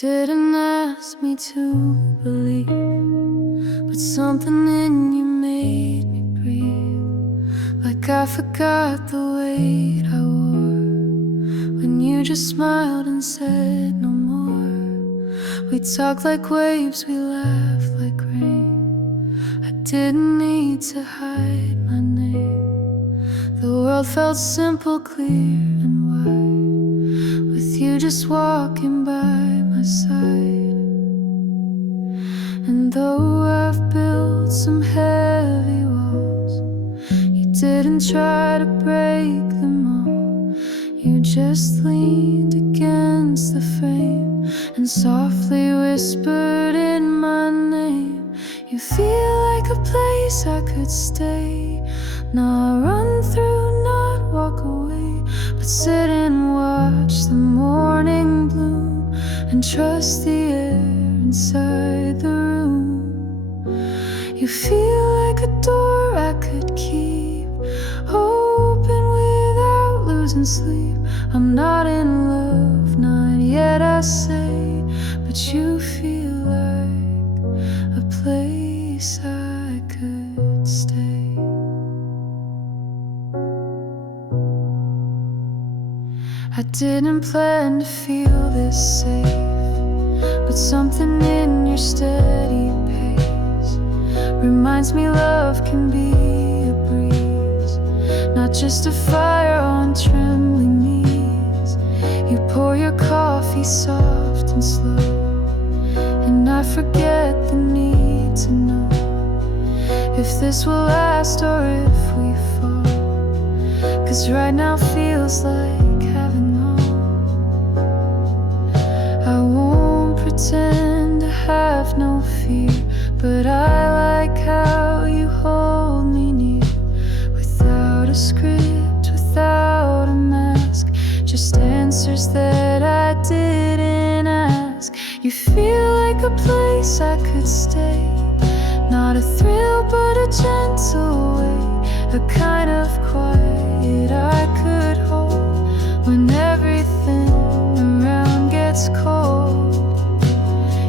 didn't ask me to believe, but something in you made me breathe. Like I forgot the weight I wore when you just smiled and said no more. We talked like waves, we laughed like rain. I didn't need to hide my name. The world felt simple, clear and wide, with you just walking by my side. And though I've built some heavy walls, you didn't try to break them all. You just leaned against the frame and softly whispered in my name. You feel like a place I could stay, not run through, not walk away, but sit and watch the morning bloom and trust the air inside the room. You feel like a door I could keep open without losing sleep. I'm not in love, not yet I say, but you feel like a place I could stay. I didn't plan to feel this safe, but something in your steady pace reminds me love can be a breeze, not just a fire on trembling knees. You pour your coffee soft and slow, and I forget the need to know if this will last or if we fall. 'Cause right now feels like having home. I won't pretend to have no fear, but I like how you hold me near, without a script, without a mask, just answers that I didn't ask. You feel like a place I could stay, not a thrill but a gentle way, a kind of quiet I could hold when everything around gets cold.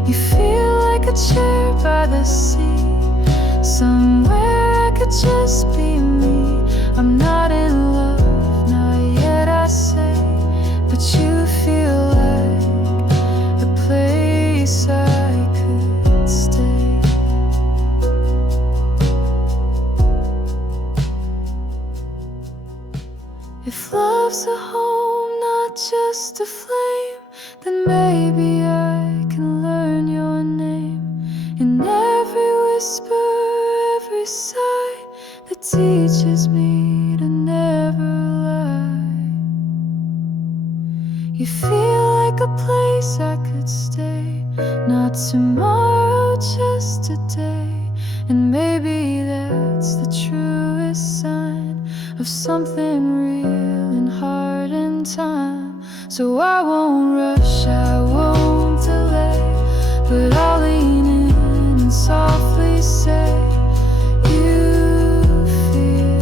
You feel like a chair by the sea, somewhere I could just be me. I'm not in love, not yet I say, but you feel like a place I could stay. If love's a home, not just a flame, then maybe I can learn your name in every whisper, every sigh that teaches me to never lie. You feel like a place I could stay, not tomorrow, just today. And maybe that's the truest sign of something real and hard in time. So I won't rush, I won't delay, but I'll lean in and softly say, you feel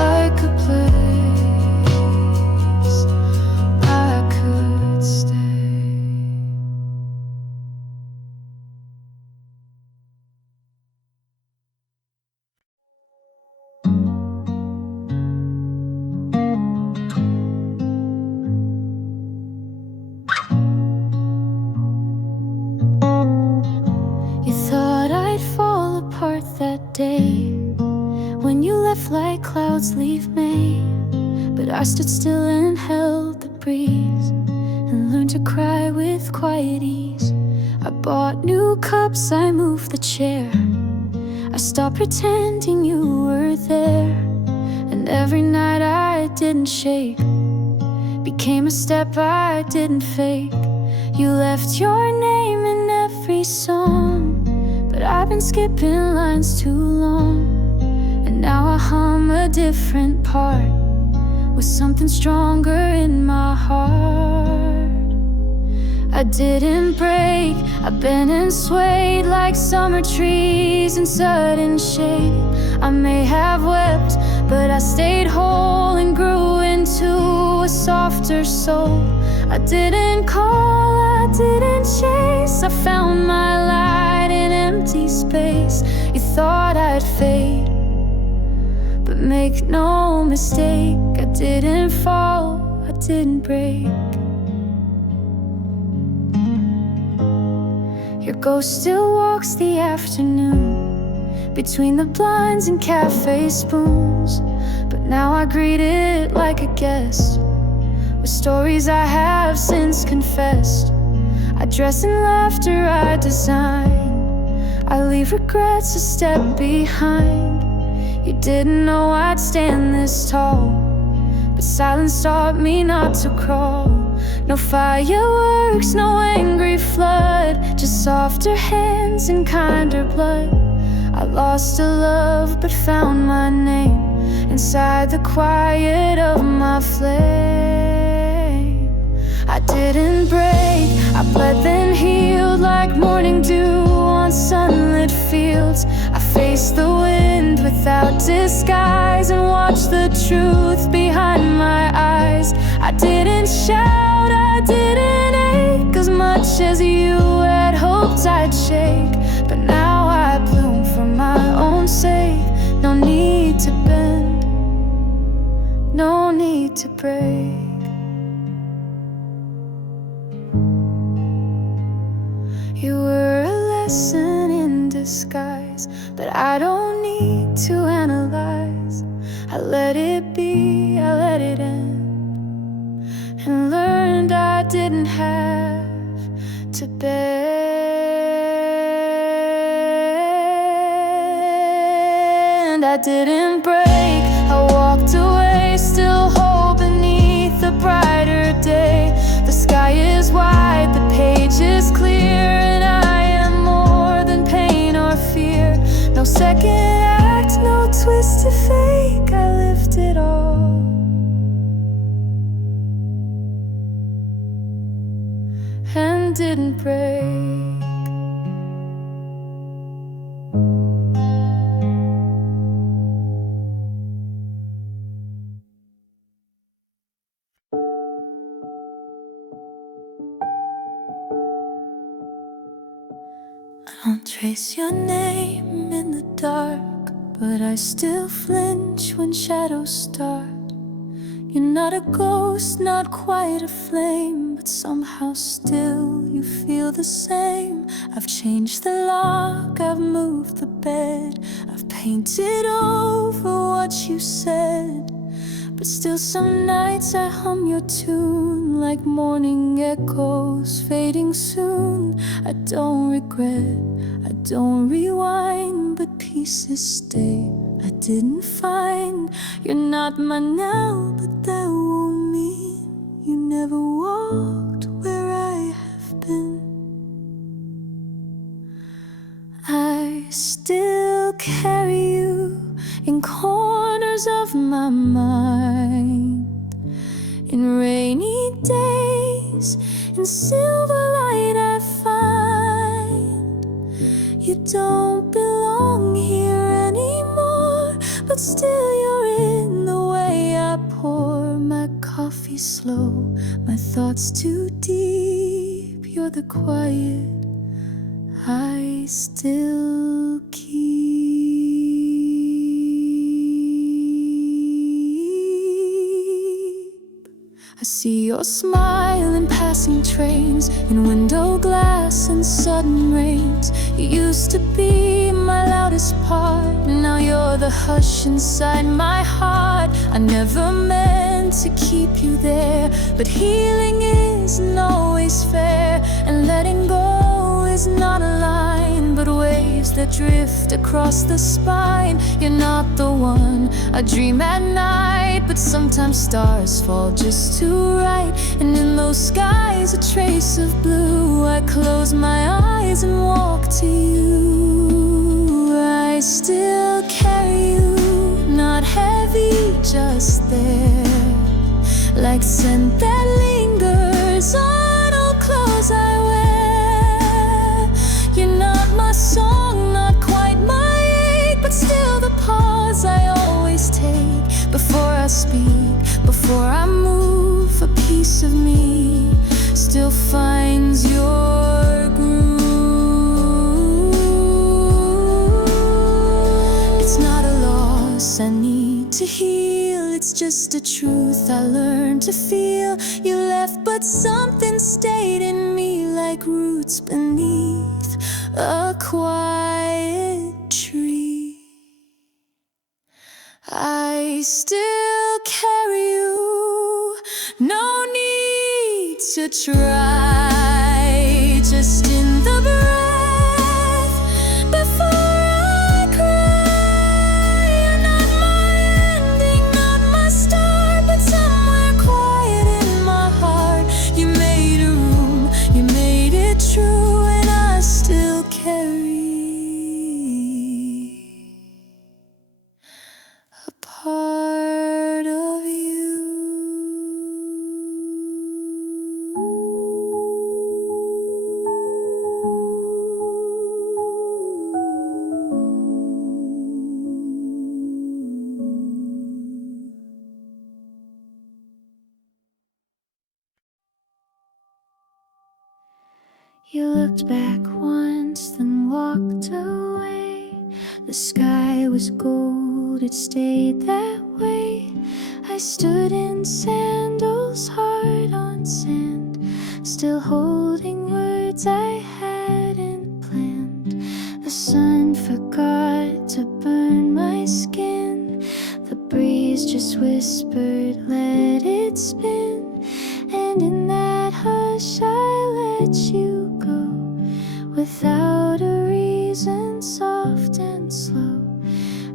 like a place I could stay. You thought I'd fall apart that day when you left like clouds leave May, but I stood still and held the breeze and learned to cry with quiet ease. I bought new cups, I moved the chair, I stopped pretending you were there, and every night I didn't shake became a step I didn't fake. You left your name in every song, but I've been skipping lines too long, and now I hum a different part with something stronger in my heart. I didn't break, I bent and swayed like summer trees in sudden shade. I may have wept, but I stayed whole and grew into a softer soul. I didn't call, I didn't chase. I found my light in empty space. You thought I'd fade, but make no mistake, I didn't fall, I didn't break. Your ghost still walks the afternoon between the blinds and cafe spoons, but now I greet it like a guest with stories I have since confessed. I dress in laughter I design, I leave regrets a step behind. You didn't know I'd stand this tall, but silence taught me not to crawl. No fireworks, no angry flood, just softer hands and kinder blood. I lost a love but found my name inside the quiet of my flame. I didn't break, I bled then healed like morning dew on sunlit fields. I faced the wind without disguise and watched the truth behind my eyes. I didn't shout, I didn't ache as much as you had hoped I'd shake, but now I bloom for my own sake. No need to bend, no need to break. You were a lesson in disguise, but I don't need to analyze. I let it be, I let it end, and learned I didn't have to bend. I didn't break, I walked away, still hope beneath the brighter day. The sky is wide, the page is clear, and I am more than pain or fear. No second act, no twist to fake, I lived it all and didn't break. I don't trace your name in the dark, but I still flinch when shadows start. You're not a ghost, not quite a flame, but somehow still you feel the same. I've changed the lock, I've moved the bed, I've painted over what you said, but still some nights I hum your tune like morning echoes fading soon. I don't regret, I don't rewind, but pieces stay I didn't find. You're not mine now, but that won't mean you never walked where I have been. I still carry you in corners of my mind, in rainy days, in silver light I find. You don't belong here anymore, but still you're in the way I pour my coffee slow, my thoughts too deep. You're the quiet I still keep. I see your smile in passing trains, in window glass and sudden rains. You used to be my loudest part, now you're the hush inside my heart. I never meant to keep you there, but healing isn't always fair, and letting go is not a line, but waves that drift across the spine. You're not the one I dream at night, but sometimes stars fall just too right, and in those skies a trace of blue. I close my eyes and walk to you. I still carry you, not heavy, just there, like scent that lingers on old clothes I wear. You're not my song, not quite my ache, but still the pause I always take before I speak, before I move. A piece of me still finds your groove. It's not a loss I need to heal, it's just a truth I learned to feel. You left but something stayed in me, like roots beneath a quiet tree. I still carry you, no need to try, just in the breath before I cry. You're not my ending, not my start, but somewhere quiet in my heart. You made a room, you made it true, and I still carry a part of you. You looked back once, then walked away. The sky was gold, it stayed that way. I stood in sandals, hard on sand, still holding words I hadn't planned. The sun forgot to burn my skin, the breeze just whispered, let it spin. And in that hush I let you go, without a reason, soft and slow.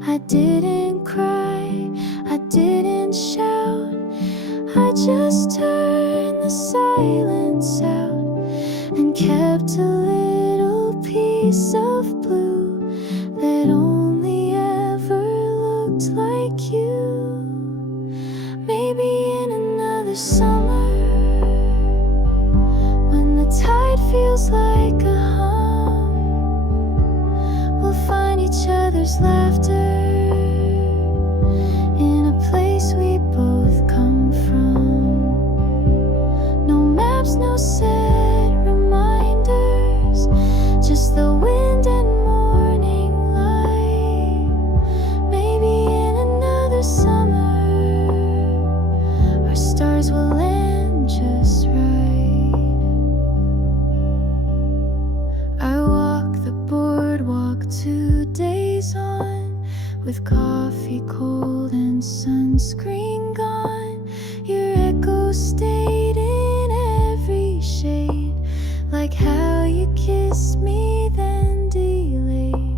I didn't cry, I didn't shout, I just turned the silence out, and kept a little piece of blue that only ever looked like you. Maybe in another summer, when the tide feels like a hum, we'll find each other's laughter in a place we both come from. No maps, no set reminders, just the wind and morning light. Maybe in another summer, our stars will land just right. I walk the boardwalk 2 days on, with coffee cold and sunscreen gone. Your echo stayed in every shade, like how you kissed me then delayed.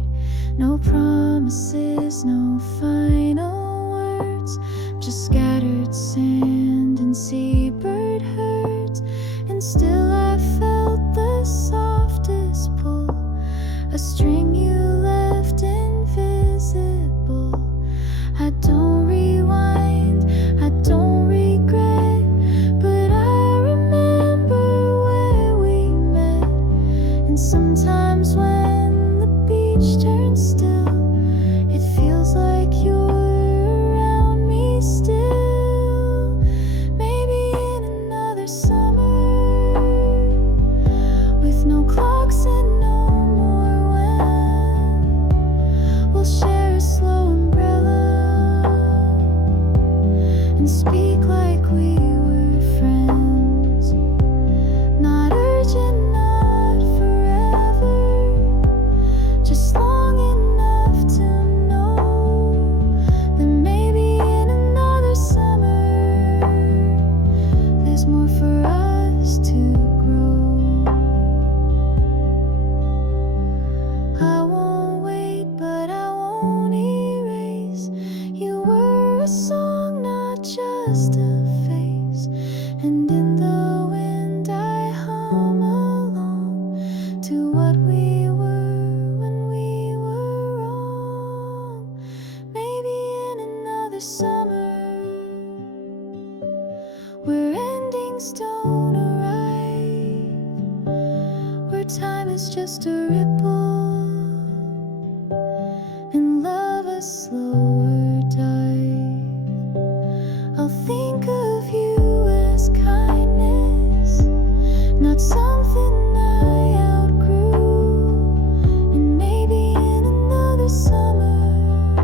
No promises, no final words, just scattered sand and seabird herds. And still I felt the softest pull, a string you left invisible. I don't rewind, I don't regret, but I remember where we met. And sometimes when the beach turns still, it feels like you're around me still. Maybe in another summer, with no clocks and no more when, we'll share a slow umbrella and speak like we were friends. Not urgent, not forever, just long enough to know that maybe in another summer, there's more for us to grow. I won't wait, but I won't erase. You were a song, not just a face. And in the wind I hum along to what we were when we were wrong. Maybe in another summer, where endings don't arrive, where time is just a ripple and love a slower dive. I'll think of you as kindness, but something I outgrew. And maybe in another summer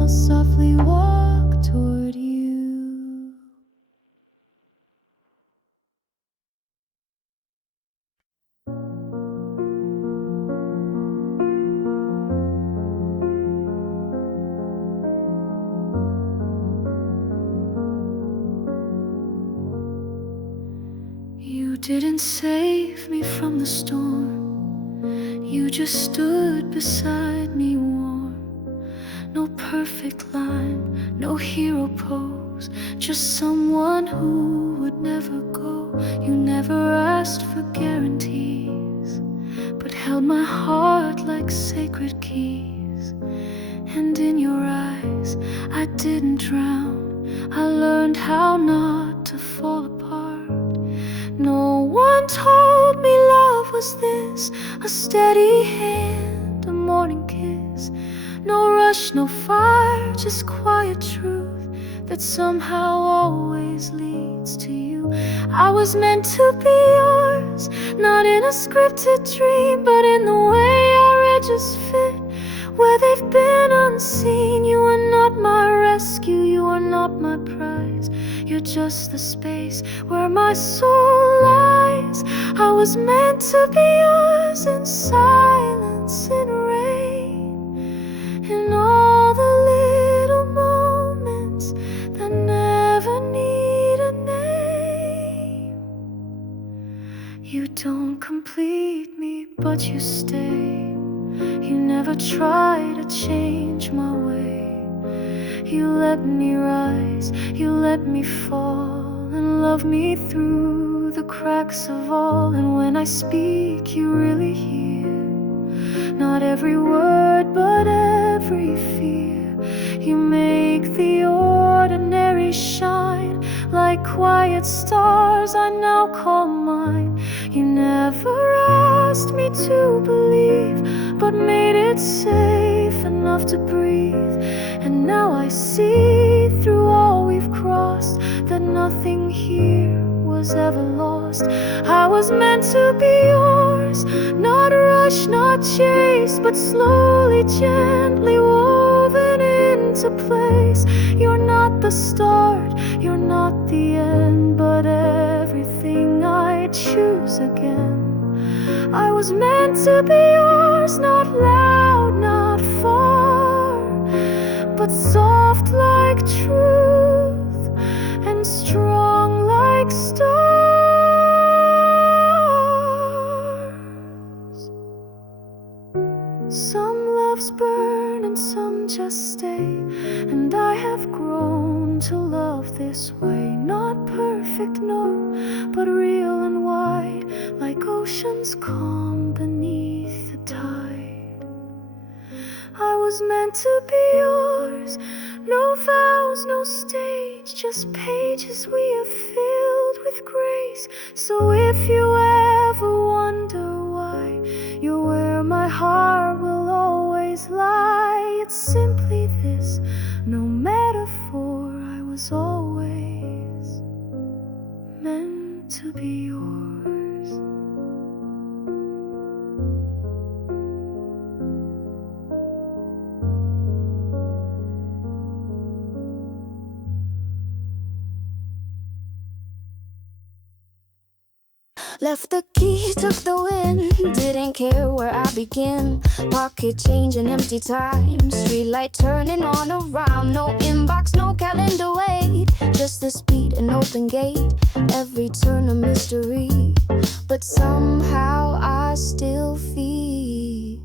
I'll softly walk toward you. You didn't save me from the storm. You just stood beside me warm. No perfect line, no hero pose, just someone who would never go. You never asked for guarantees, but held my heart like sacred keys. And in your eyes, I didn't drown. I learned how not to fall apart. No one told me love was this, a steady hand, a morning kiss. No rush, no fire, just quiet truth that somehow always leads to you. I was meant to be yours, not in a scripted dream, but in the way our edges fit, where they've been unseen. You are not my rescue, you are not my prize. You're just the space where my soul lies. I was meant to be yours in silence, in rain, in all the little moments that never need a name. You don't complete me, but you stay. You never try to change my way. You let me rise, you let me fall, and love me through the cracks of all. And when I speak, you really hear, not every word, but every fear. You make the ordinary shine like quiet stars I now call mine. You never asked me to believe, but made it safe enough to breathe. And now I see through all we've crossed that nothing here was ever lost. I was meant to be yours, not rushed, not chased, but slowly, gently woven into place. You're not the start, you're not the end, but everything I choose again. I was meant to be yours, not loud, not far, but soft like truth and strong like stars. Some loves burn and some just stay, and I have grown to love this way. Not perfect, no, but real and wide, like oceans calm beneath the tide. I was meant to be yours, no vows, no stage, just pages we have filled with grace. So if you ever wonder why, you're where my heart will always lie. It's simply this, no metaphor, I was always meant to be yours. Left the key, took the wind, didn't care where I begin. Pocket change and empty time, streetlight turning on around. No inbox, no calendar, wait, just this beat, an open gate. Every turn a mystery, but somehow I still feel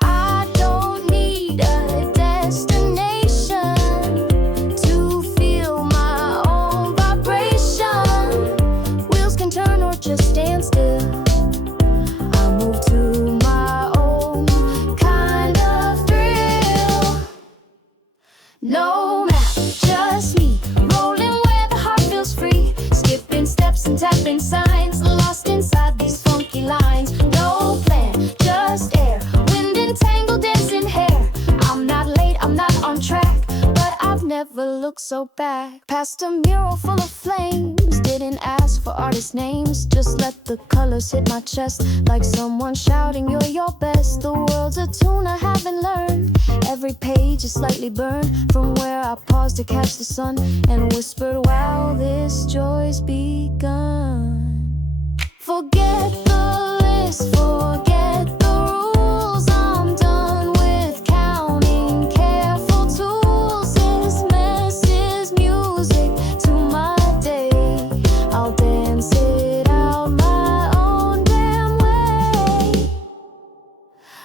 I don't need a destination to feel my own vibration. Wheels can turn or just stand still. I move to my own kind of thrill. No map, just me, rolling where the heart feels free. Skipping steps and tapping signs, lost inside these funky lines. No plan, just air, wind entangled, dancing hair. I'm not late, I'm not on track, but I've never looked so back. Past a mural full of flames, flames. Didn't ask for artist names, just let the colors hit my chest like someone shouting, you're your best. The world's a tune I haven't learned. Every page is slightly burned from where I paused to catch the sun and whispered, wow, this joy's begun. Forget the list, forget the rules. I'm done with counting careful tools. This mess is music to my day. I'll dance it out my own damn way.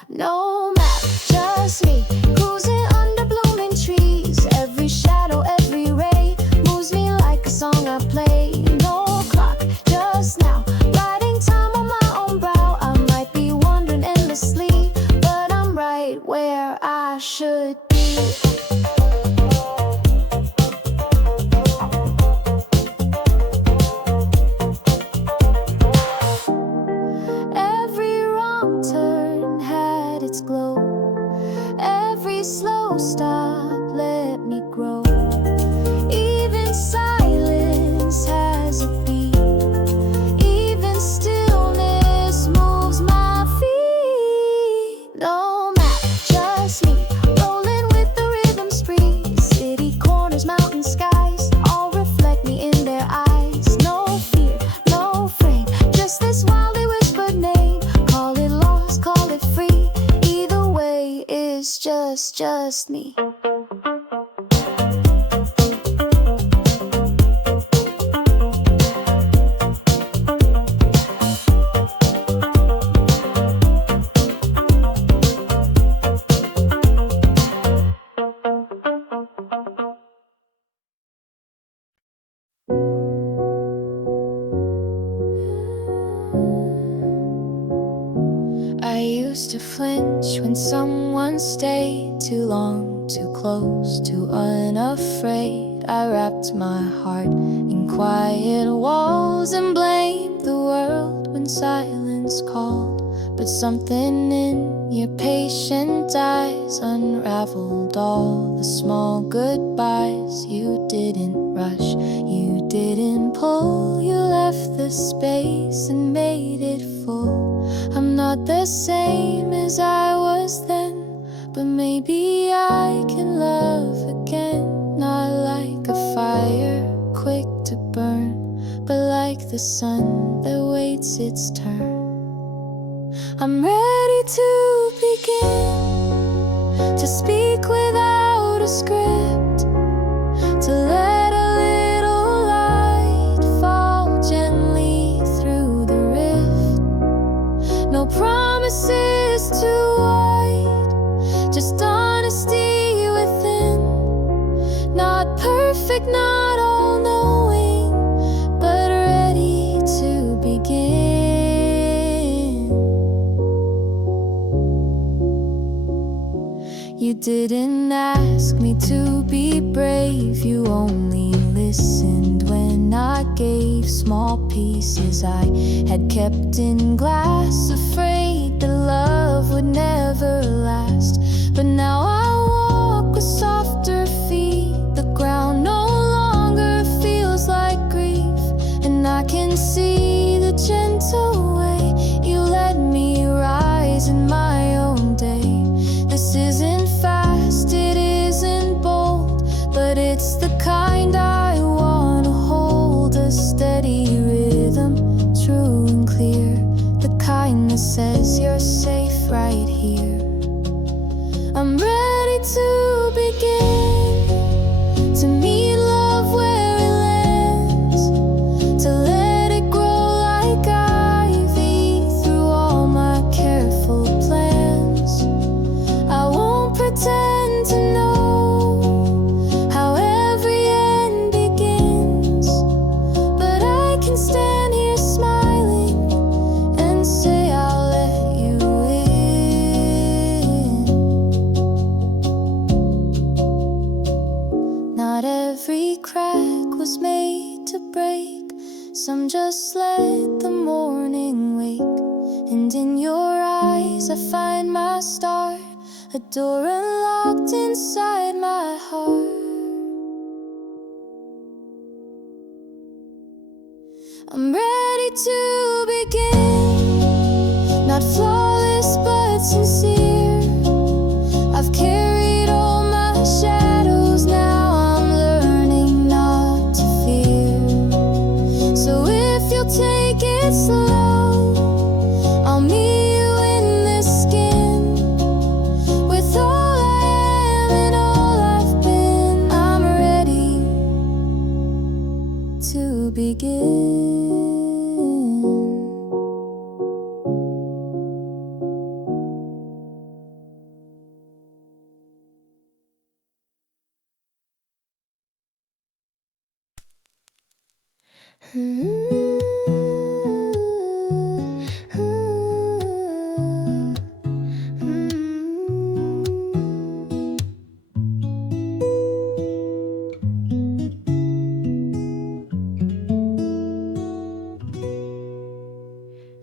No map, just me, cruising under blooming trees. Every shadow, every ray moves me like a song I play. No clock, just now, writing time on my own brow. I might be wandering endlessly, but I'm right where I should be. Every wrong turn had its glow. Every slow stop let me grow. Even silence has a beat. Even stillness moves my feet. No map, just me, rolling with the rhythm spree. City corners, mountain skies, all reflect me in their eyes. No fear, no frame, just this wildly whispered name. Call it lost, call it free. Either way is just me. I used to flinch when someone stayed too long, too close, too unafraid. I wrapped my heart in quiet walls and blamed the world when silence called. But something in your patient eyes unraveled all the small goodbyes. You didn't rush, you didn't pull, you left the space and made it full. I'm not the same as I was then, but maybe I can love again. Not like a fire quick to burn, but like the sun that waits its turn. I'm ready to begin, to speak without a script, to let a little light fall gently through the rift. No promises too wide, just honesty within. Not perfect, not all knowing, but ready to begin. You didn't ask me to be brave, you only listened when I gave small pieces I had kept in glass, afraid that love would never last. But now I walk with softer feet, the ground no longer feels like grief, and I can see the gentle way you let me rise in my own day. This isn't fast, it isn't bold, but it's the kind I wanna hold. A steady rhythm, true and clear, the kind that says you're safe right here. I'm ready to begin, to meet love where it lands, to let it grow like ivy through all my careful plans. I won't pretend to know how every end begins, but I can stand here smiling and say I'll let you in. Not every crack was made to break, some just let the morning wake. And in your eyes I find my start, a door unlocked inside my heart. I'm ready to begin. Not flawless but sincere. I've carried all my shadows, now I'm learning not to fear. So if you'll take it slow, I'll meet you in the skin. With all I am and all I've been, I'm ready to begin.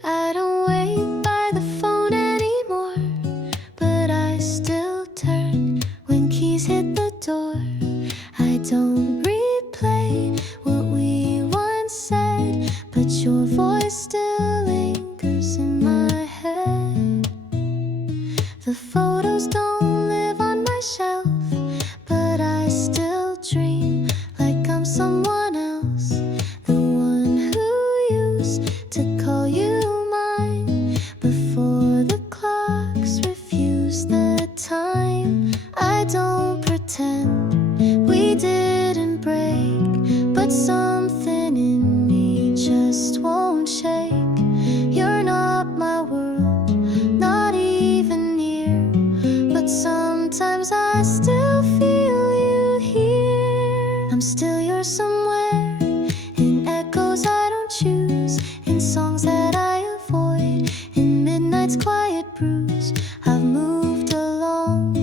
I don't wait by the phone anymore, but I still turn when keys hit the door. I don't replay what we once said, but your voice still lingers in my head. The photos don't live on my shelf, but I still dream like I'm someone else. The one who used to call you mine before the clocks refused the time. I don't pretend we didn't break, but something in me just won't shake. You're not my world, not even near, but sometimes I still feel you here. I'm still yours somewhere, in echoes I don't choose, in songs that I avoid, in midnight's quiet bruise. I've moved along,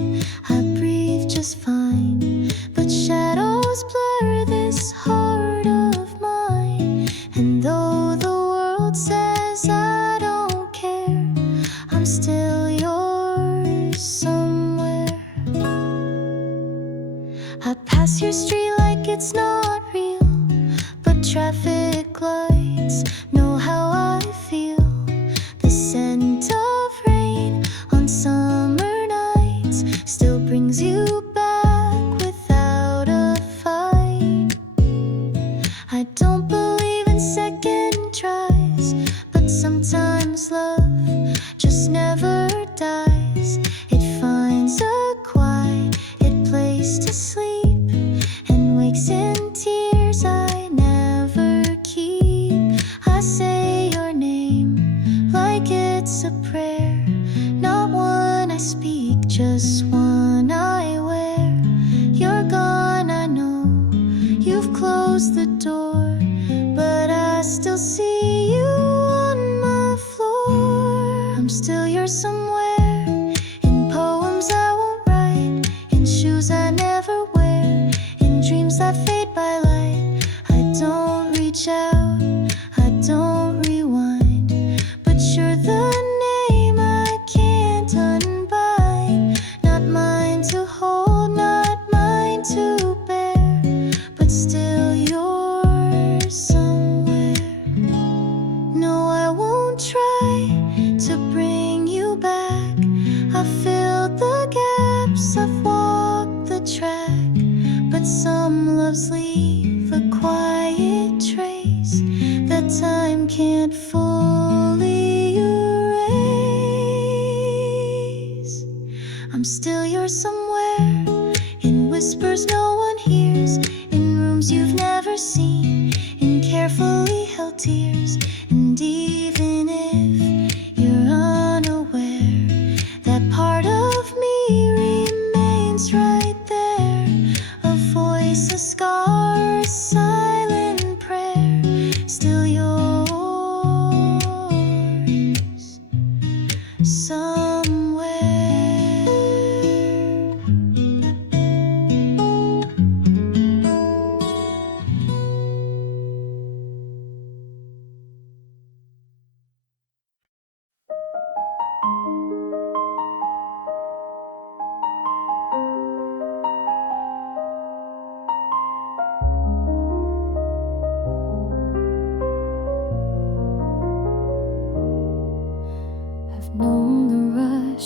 I breathe just fine, but shadows blur this heart of mine. And though the world says I don't care, I'm still yours somewhere. I pass your street like it's not real, but traffic lights know how I feel. The scent of rain on summer nights still brings you back without a fight. I don't believe in second tries, but sometimes love just never dies. It finds a quiet place to sleep and wakes in tears I never keep. I say your name like it's a prayer, not one I speak, just one I wear. You're gone, I know, you've closed the door, but I still see you on my floor. I'm still yours somewhere, in poems I won't write, in shoes I never wear, in dreams that fade by light. I don't reach out, I don't rewind, but you're the name I can't unbind. Not mine to hold, not mine to bear, but still yours somewhere. No, I won't try to bring you back. I've filled the gaps, I've walked the track, but some loves leave a quiet trace that time can't fully erase. I'm still yours somewhere, in whispers no one hears, in rooms you've never seen, in carefully held tears. And even if you're unaware, that part of me remains right there. A voice, a scar, a silent prayer, still yours somewhere.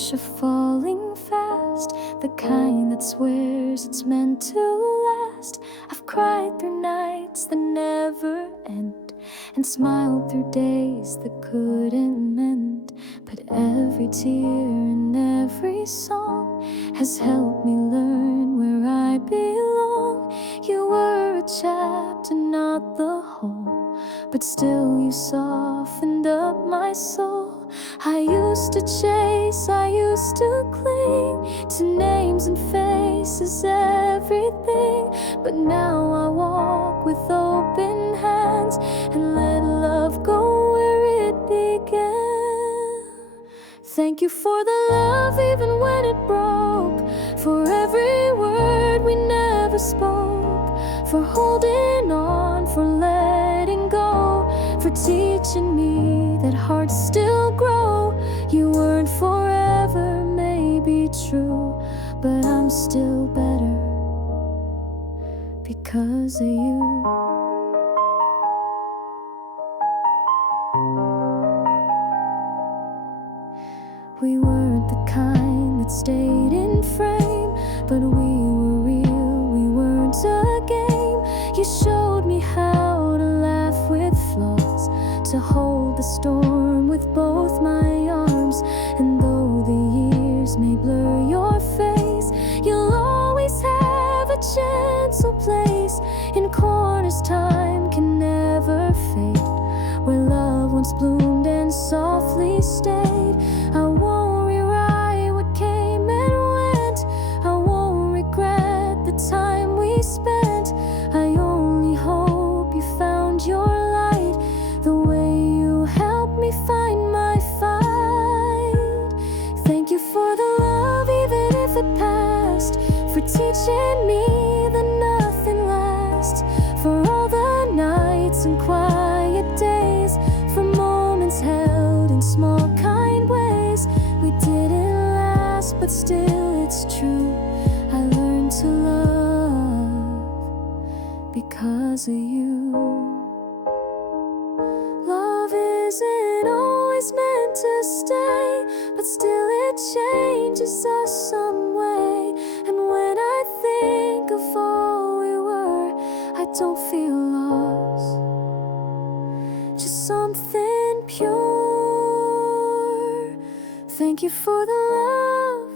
rush of falling fast, the kind that swears it's meant to last. I've cried through nights that never end, and smiled through days that couldn't mend. But every tear and every song has helped me learn where I belong. You were a chapter, not the whole, but still you softened up my soul. I used to chase, I used to cling to names and faces, everything. But now I walk with open hands and let love go where it began. Thank you for the love even when it broke, for every word we never spoke, for holding on, for letting go, for teaching me that hearts still grow. You weren't forever, maybe true, but I'm still better because of you. We weren't the kind that stayed in frame, but we were real, we weren't a game. You showed me how to laugh with flaws, to hold the storm with both my arms. And though the years may blur your face, you'll always have a gentle place in corners time can never fade, where love once bloomed and softly stayed. I won't rewrite what came and went, I won't regret the time we spent. I only hope you found your light the way you helped me find my fight. Thank you for the love even if it passed, for teaching me that nothing lasts, for all the nights and quiet days, for moments held in small kind ways. We didn't last, but still it's true, I learned to love because of you. Love isn't always meant to stay, but still it changes us some way. And when I think of all we were, I don't feel lost, just something pure. Thank you for the love,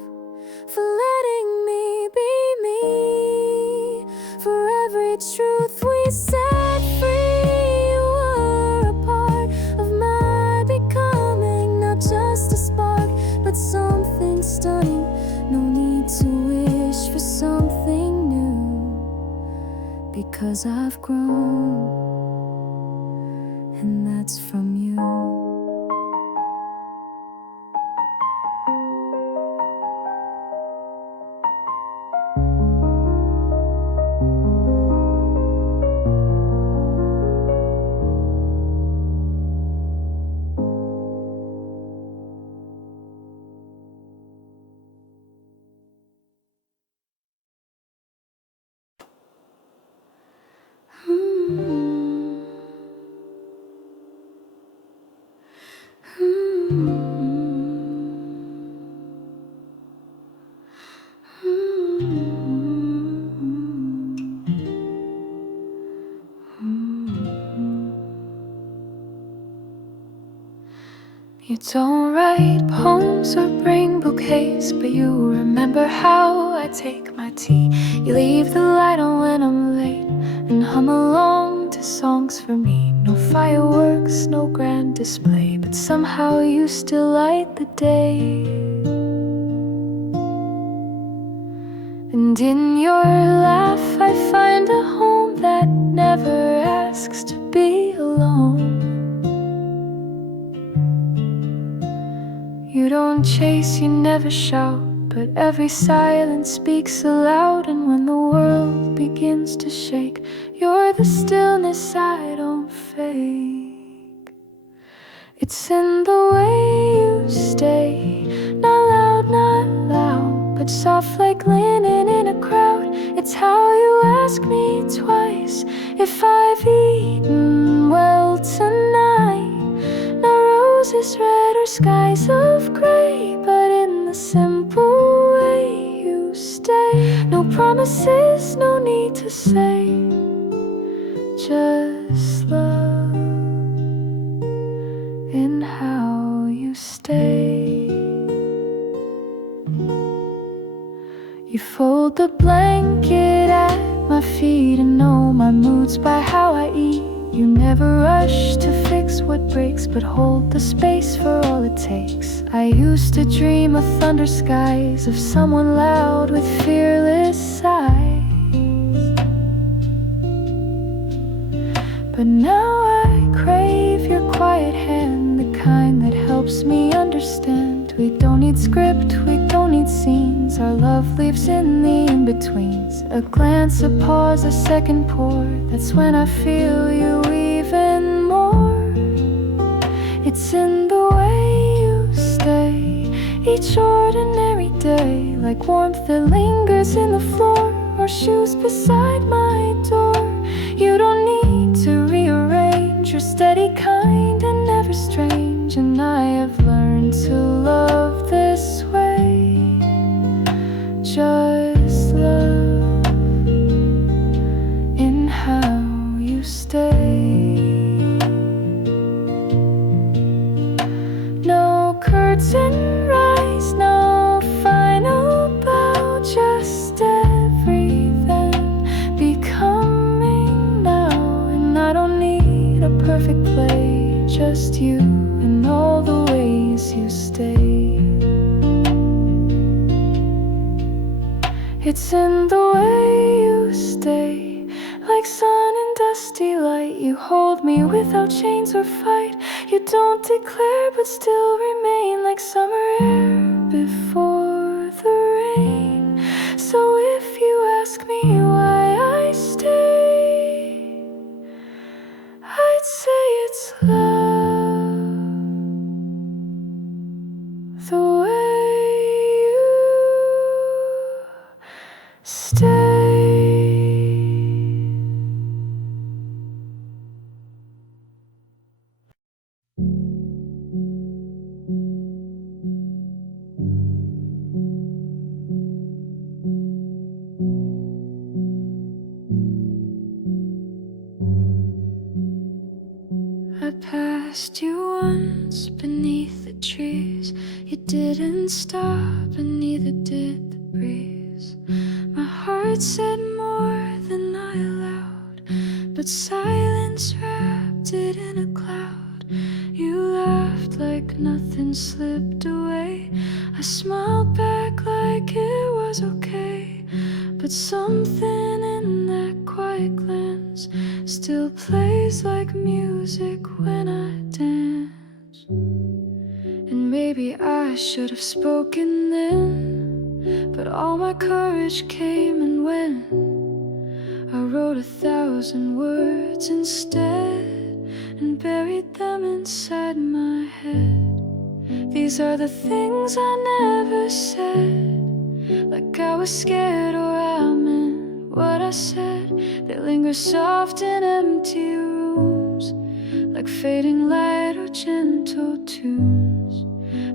for letting me be me, for every truth we set free. You were a part of my becoming, not just a spark, but something stunning. No need to wish for something new, because I've grown, and that's from you. You don't write poems or bring bouquets, but you remember how I take my tea. You leave the light on when I'm late and hum along to songs for me. No fireworks, no grand display, but somehow you still light the day. And in your laugh I find a home that never asks to be alone. You don't chase, you never shout, but every silence speaks aloud. And when the world begins to shake, you're the stillness I don't fake. It's in the way you stay, not loud, not loud, but soft like linen in a crowd. It's how you ask me twice if I've eaten well tonight. No roses red or skies of gray, but in the promises, no need to say, just love in how you stay. You fold the blanket at my feet and know my moods by how I eat. You never rush to fix what breaks, but hold the space for all it takes. I used to dream of thunder skies, of someone loud with fearless eyes. But now I crave your quiet hand, the kind that helps me understand. We don't need script, we don't need scenes. Our love lives in the in-betweens. A glance, a pause, a second pour. That's when I feel you even more. It's in the way you stay, each ordinary day, like warmth that lingers in the floor, or shoes beside my door. You don't need to rearrange, you're steady, kind, and never strange. And I have learned to love this way, just love in how you stay. No curtain rise, no final bow, just everything becoming now. And I don't need a perfect play, just you and all the ways you stay. It's in the way you stay, like sun and dusty light. You hold me without chains or fight. You don't declare but still remain, like summer air before the rain. So if you ask me why I stay, I'd say it's love, the way you stay. I passed you once beneath the trees. You didn't stop and neither did the breeze. My heart said more than I allowed, but silence wrapped it in a cloud. You laughed like nothing slipped away. I smiled back like it was okay, but something in that quiet glance still plays like music when I dance. And maybe I should have spoken then, but all my courage came and went. I wrote 1,000 words instead and buried them inside my head. These are the things I never said, like I was scared or I meant what I said. They linger soft in empty rooms, like fading light or gentle tunes.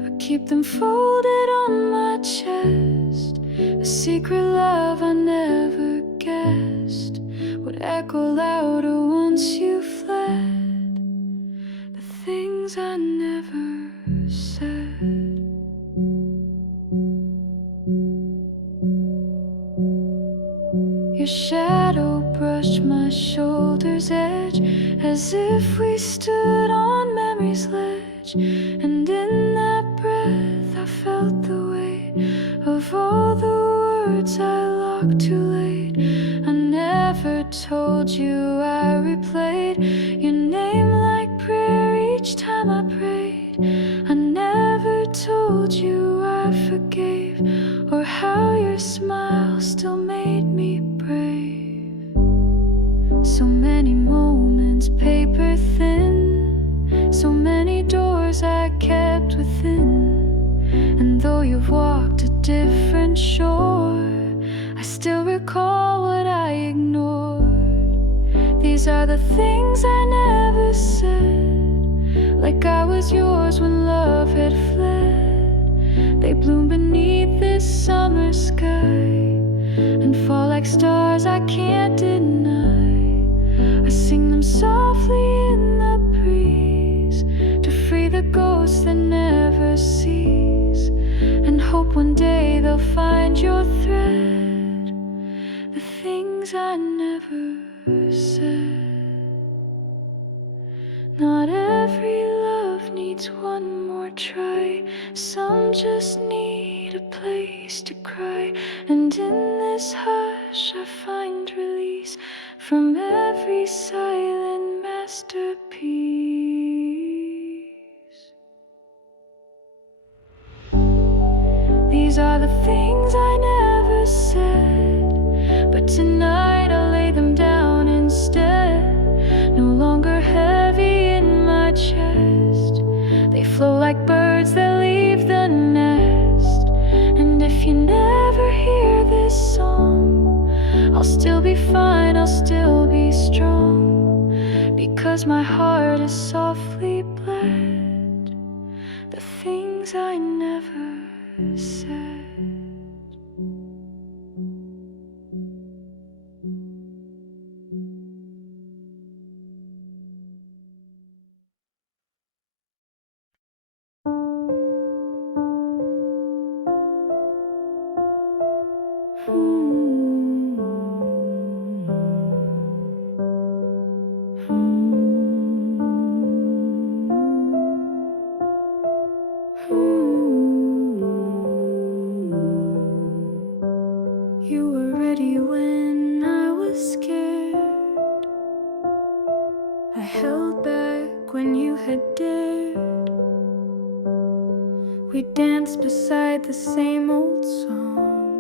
I keep them folded on my chest, a secret love I never guessed would echo louder once you fled. The things I never said. Your shadow brushed my shoulder's edge, as if we stood on memory's ledge. And in that breath I felt the weight of all the words I locked too late. I never told you I replayed your name like prayer each time I prayed. I never told you I forgave, or how your smile still made me brave. So many moments paper thin, so many doors I kept within. And though you've walked a different shore, I still recall what I ignored. These are the things I never said, like I was yours when love had fled. They bloom beneath this summer sky, and fall like stars I can't deny. I sing them softly in the breeze to free the ghosts that never cease, and hope one day they'll find your thread, the things I never said. Not every love needs one more try. Some just need a place to cry, and in this hush I find release from every silent masterpiece. These are the things I never said, but tonight I'll lay them down instead. No longer heavy in my chest, they flow like birds that leave the nest. And if you never hear this song, I'll still be fine, I'll still be strong, because my heart is softly bled, the things I never said. You were ready when I was scared. I held back when you had dared. We danced beside the same old song,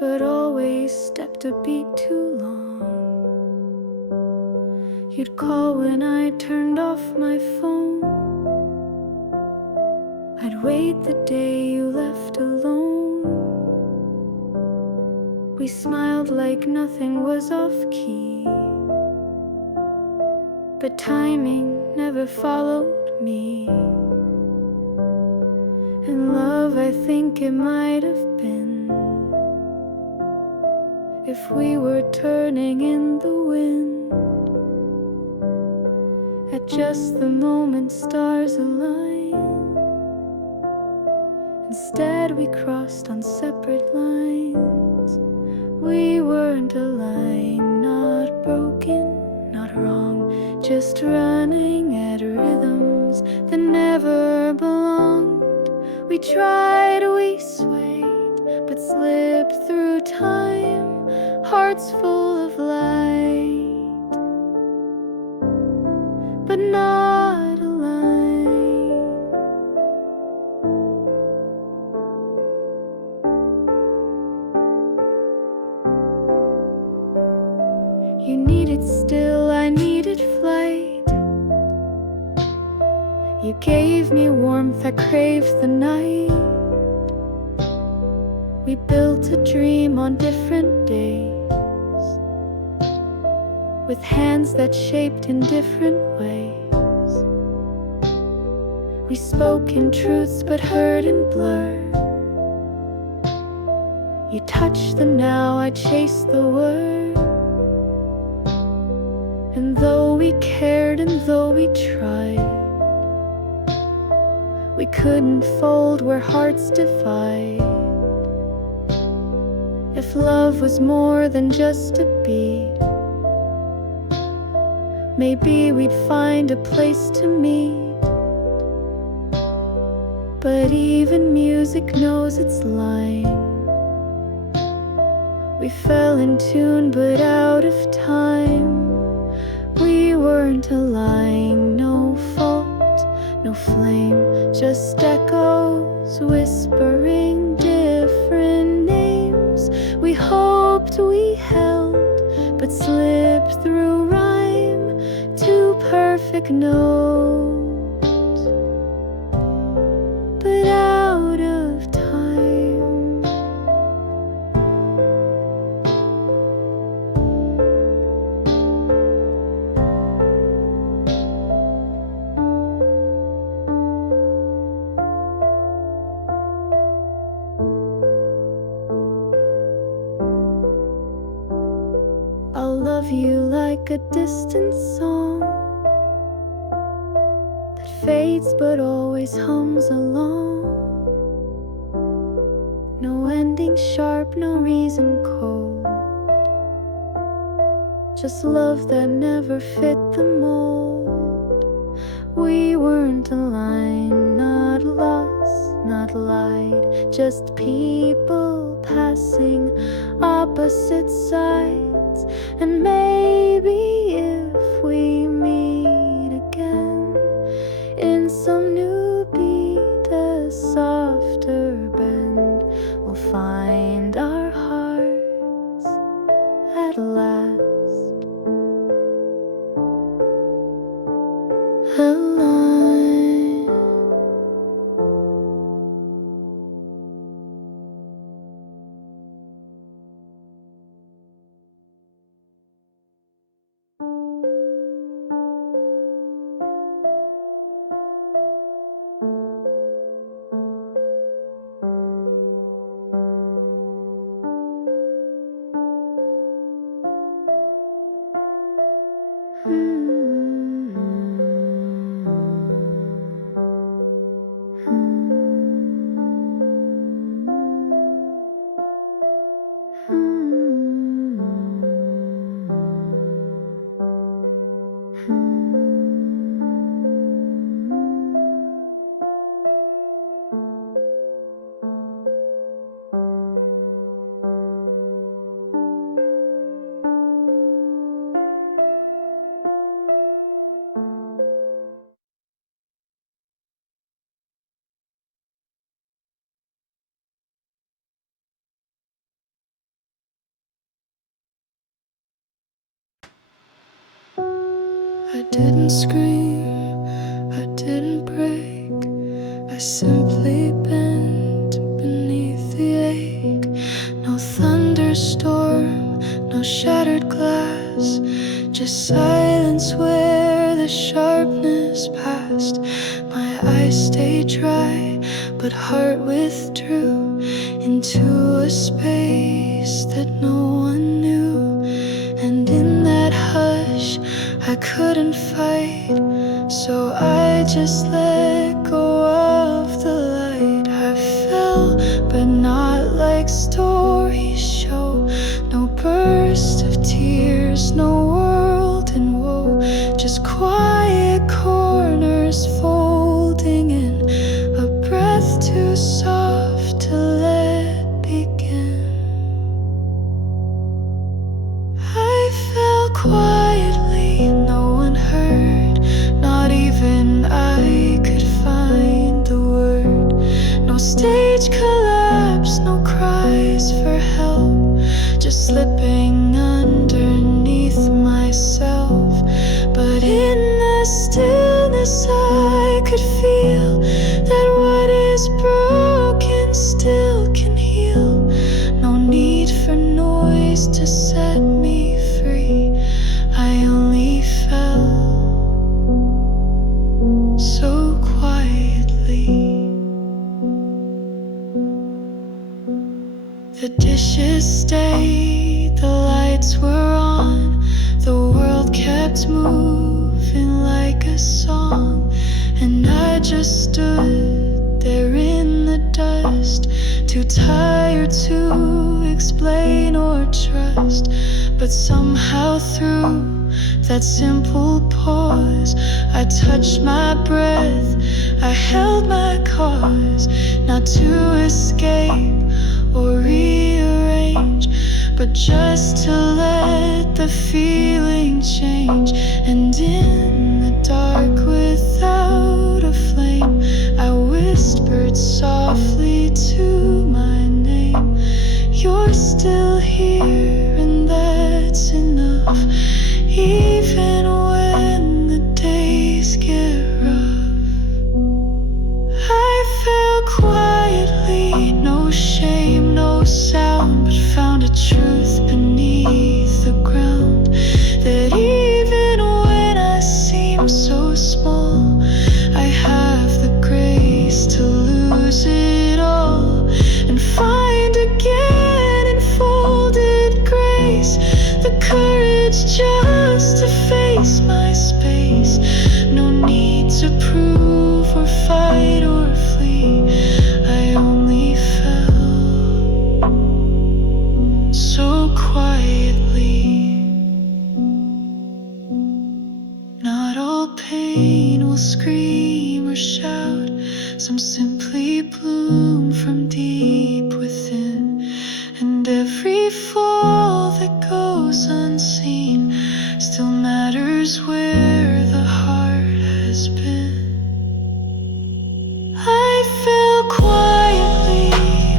but always stepped a beat too long. You'd call when I turned off my phone. I'd wait the day you left alone. We smiled like nothing was off key, but timing never followed me. In love, I think it might have been, if we were turning in the wind. At just the moment stars aligned, instead we crossed on separate lines. We weren't aligned, not broken, not wrong, just running at rhythms that never belonged. We tried, we swayed, but slipped through time, hearts full of light, but not aligned. You needed still, I needed flight. You gave me warmth, I craved the night. We built a dream on different days, with hands that shaped in different ways. We spoke in truths but heard in blur. You touched the now, I chased the word. And though we cared and though we tried, we couldn't fold where hearts divide. If love was more than just a beat, maybe we'd find a place to meet. But even music knows its line. We fell in tune but out of time. We weren't aligned, no fault, no flame, just echoes whispering different names. We hoped we held, but slipped through rhyme to perfect notes, but out of time. of you like a distant song that fades but always hums along. No ending sharp, no reason cold, just love that never fit the mold. We weren't aligned, not lost, not light, just people passing opposite sides. And maybe if we meet again in some new beat, a softer bend, we'll find our hearts at last aligned. I didn't scream, I didn't break, I simply bent beneath the ache. No thunderstorm, no shattered glass, just silence where the sharpness passed. My eyes stayed dry, but heart withdrew into a space that no one knew. And in that hush, I couldn't fight, so I just let go of the light. I fell, but not like stories show. No burst of tears, no world in woe, just quiet corners folding in, a breath too soft to let begin. I fell quietly, no one heard, not even I could find the word. No stage collapse, no cries for help, just slipping underneath myself. But in the stillness I could feel that what is broken still can heal. No need for noise to set me free, I only fell so quietly. The dishes stayed, the lights were on, the world kept moving like a song. And I just stood there in the dust, too tired to explain or trust. But somehow through that simple pause, I touched my breath, I held my cause, not to escape or rearrange, but just to let the feeling change. And in the dark without a flame, I whispered softly to my name. You're still here, and that's enough, even when the days get rough. I fell quietly, no shame, no sound, but found a truth beneath the ground, that even when I pain will scream or shout. Some simply bloom from deep within. And every fall that goes unseen still matters where the heart has been. I fell quietly,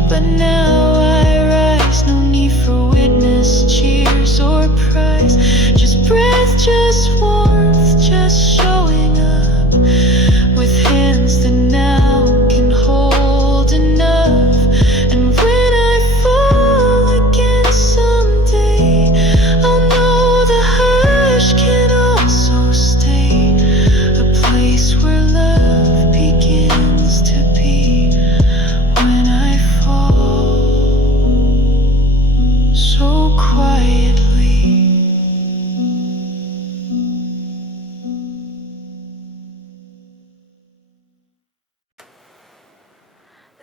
but now I rise. No need for witness, cheers, or prize. Just breath, just warmth, just showing up with hands that now can hold enough. And when I fall again someday, I'll know the hush can also stay a place where love begins to be. When I fall so quietly.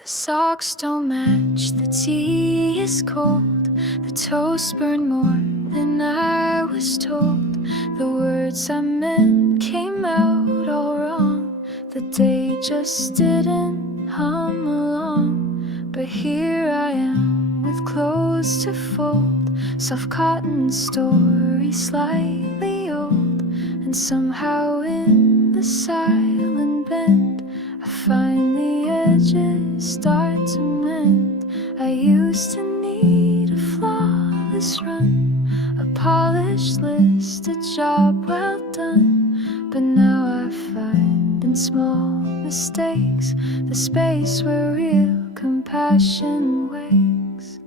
The socks don't match, the tea is cold, the toast burned more than I was told. The words I meant came out all wrong. The day just didn't hum along. But here I am with clothes to fold, soft cotton stories slightly old. And somehow in the silent bend I find the edges start to mend. I used to need a flawless run, a polished list, a job well done. But now I find in small mistakes the space where real compassion wakes.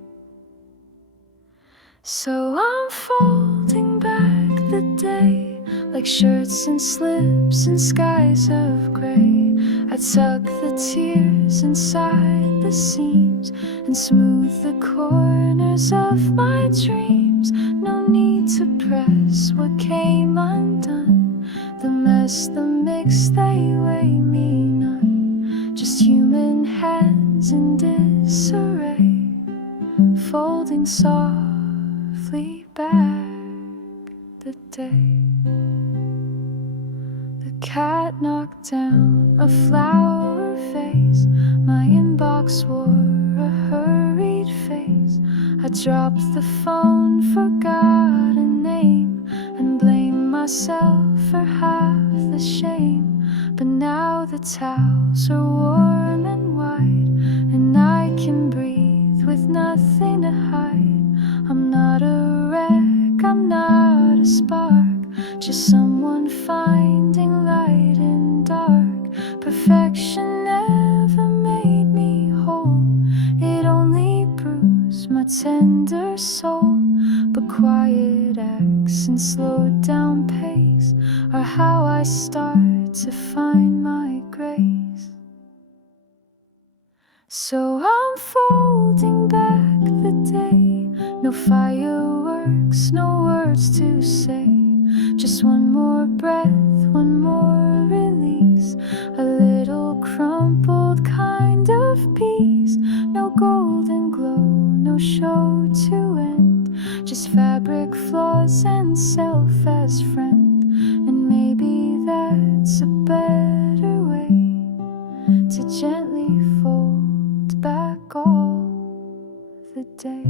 So I'm folding back the day like shirts and slips in skies of gray. I tuck the tears inside the seams and smooth the corners of my dreams. No need to press what came undone. The mess, the mix, they weigh me none. Just human hands in disarray, folding softly back the day. The cat knocked down a flower vase. My inbox wore a hurried face. I dropped the phone, forgot a name, and blamed myself for half the shame. But now the towels are warm and wide, and I can breathe with nothing to hide. I'm not a wreck, I'm not a spark, just someone finding light in dark. Perfection never made me whole, it only bruised my tender soul. But quiet acts and slowed down pace are how I start to find my grace. So I'm folding back the day, no fireworks, no words to say, just one more breath, one more release, a little crumpled kind of peace. No golden glow, no show to end, just fabric flaws and self as friend. And maybe that's a better way to gently fold back all the day.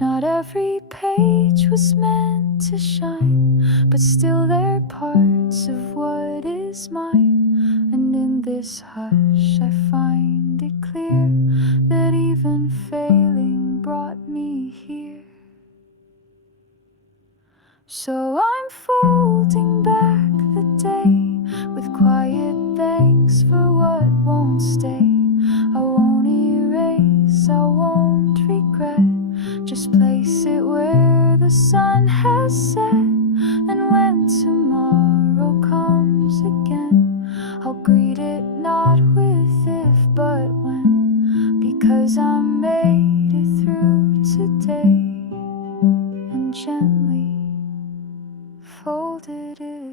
Not every page was meant to shine, but still they're parts of what is mine. And in this hush I find it clear that even failing brought me here. So I'm folding back the day with quiet thanks for what won't stay. I won't erase, I won't regret, just place it where the sun has set. And when tomorrow comes again, I'll greet it not with if but when, because I made it through today and gently folded it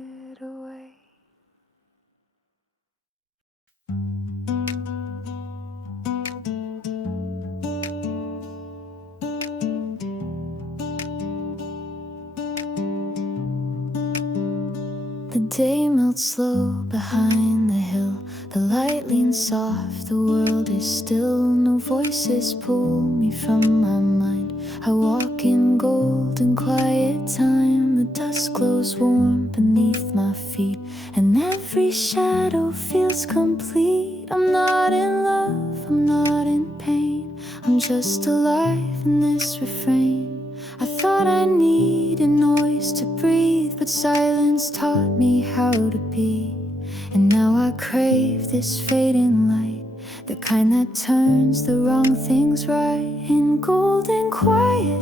The day melts slow behind the hill. The light leans soft, the world is still. No voices pull me from my mind. I walk in golden quiet time. The dusk glows warm beneath my feet, and every shadow feels complete. I'm not in love, I'm not in pain, I'm just alive in this refrain. I thought I needed noise to breathe, but silence taught me how to be. And now I crave this fading light, the kind that turns the wrong things right. In golden quiet,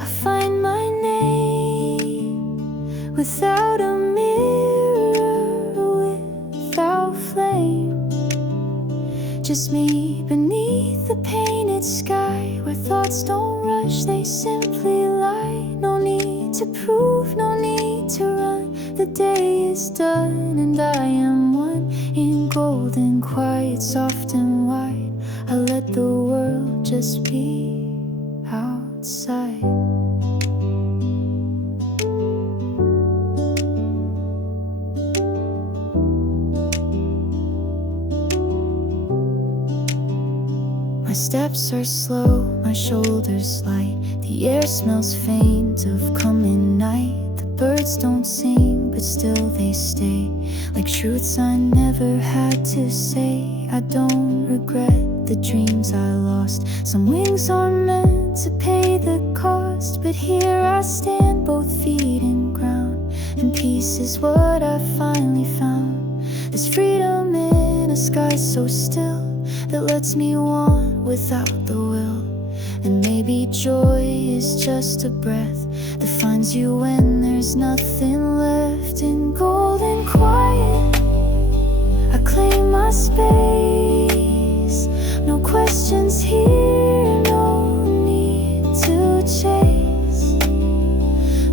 I find my name, without a mirror, without flame. Just me beneath the painted sky, where thoughts don't rush, they simply lie. No need to prove, no need to run. The day is done and I am one. In golden quiet, soft and wide, I let the world just be outside. My steps are slow, my shoulders light. The air smells faint of coming night. The birds don't sing, but still they stay, like truths I never had to say. I don't regret the dreams I lost. Some wings are meant to pay the cost, but here I stand, both feet in ground, and peace is what I finally found. There's freedom in a sky so still, that lets me want without the will. And maybe joy is just a breath that finds you when there's nothing left. In golden quiet, I claim my space. No questions here, no need to chase.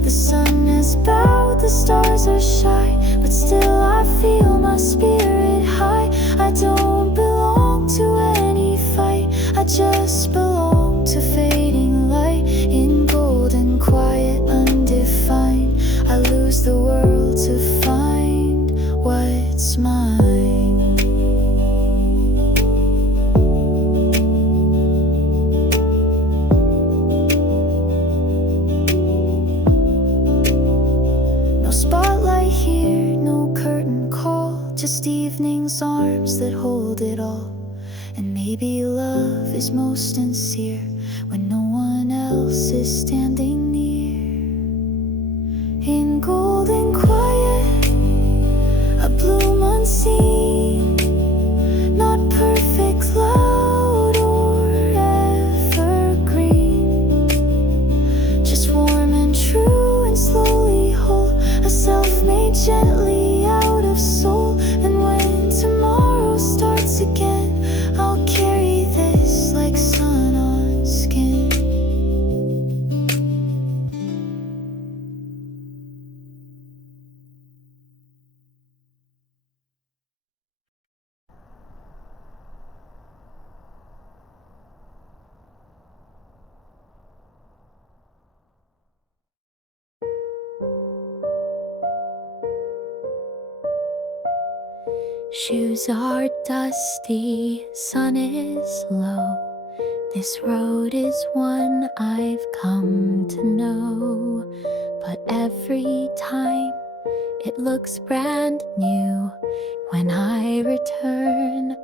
The sun has bowed, the stars are shy, but still I feel my spirit high. I don't belong to any fight, I just belong to fading light. In golden quiet, undefined, I lose the world to find what's mine. No spotlight here, no curtain call, just evening's arms that hold it all. And maybe love is most sincere when no one else is standing near. In golden quiet, I bloom unseen, not perfect, loud, or evergreen, just warm and true and slowly whole, a self made gently out of soul. And when tomorrow starts again, I'll carry this like sun on skin. Shoes are dusty, sun is low. This road is one I've come to know, but every time it looks brand new when I return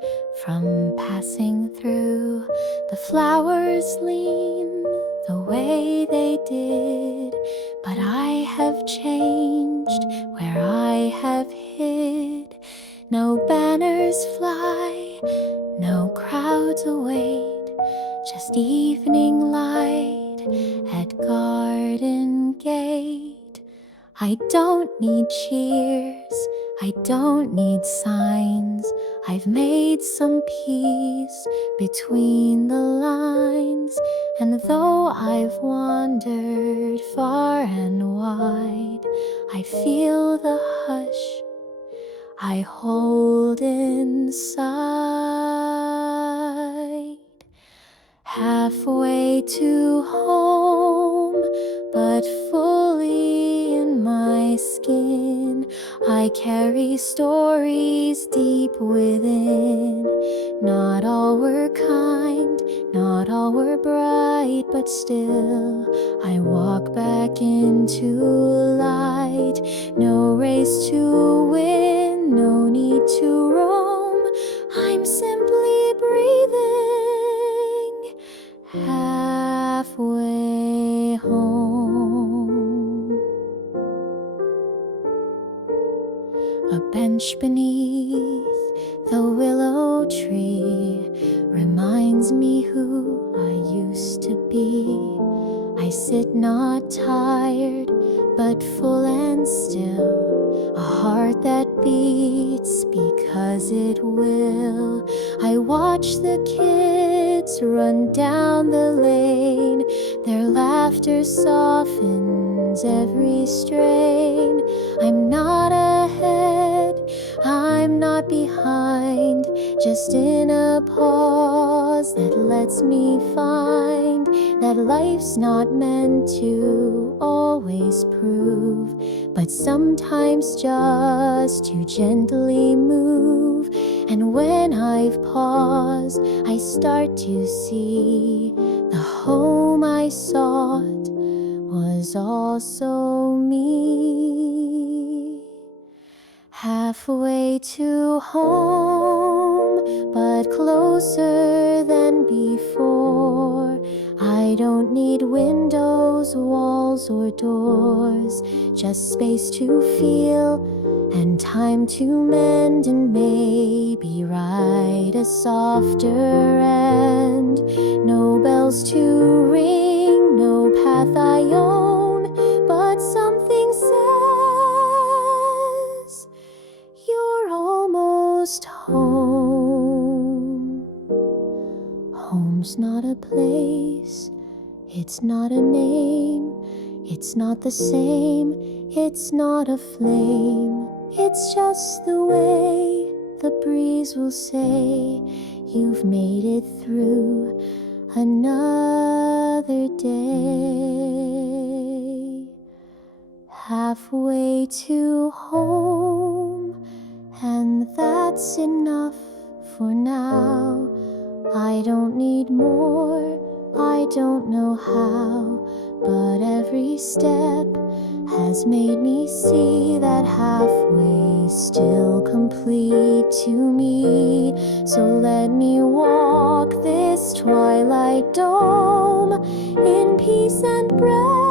from passing through. The flowers lean the way they did, but I have changed where I have hid. No banners fly, no crowds await, just evening light at garden gate. I don't need cheers, I don't need signs. I've made some peace between the lines. And though I've wandered far and wide, I feel the hush I hold inside. Halfway to home, but fully in my skin. I carry stories deep within. Not all were kind, not all were bright, but still I walk back into light. No race to win, no need to roam. I'm simply breathing halfway home. A bench beneath the willow tree reminds me who I used to be. I sit not tired, but full and still, a heart that beats because it will. I watch the kids run down the lane, their laughter softens every strain. I'm not ahead, I'm not behind, just in a pause that lets me find that life's not meant to always prove, but sometimes just to gently move. And when I've paused, I start to see the home I sought was also me. Halfway to home, but closer than before. I don't need windows, walls, or doors, just space to feel and time to mend and maybe write a softer end. No bells to ring, no path I own, but something says you're almost home. Home's not a place, it's not a name, it's not the same, it's not a flame, it's just the way the breeze will say you've made it through another day. Halfway to home, and that's enough for now. I don't need more, I don't know how, but every step has made me see that halfway's still complete to me. So let me walk this twilight dome in peace and breath.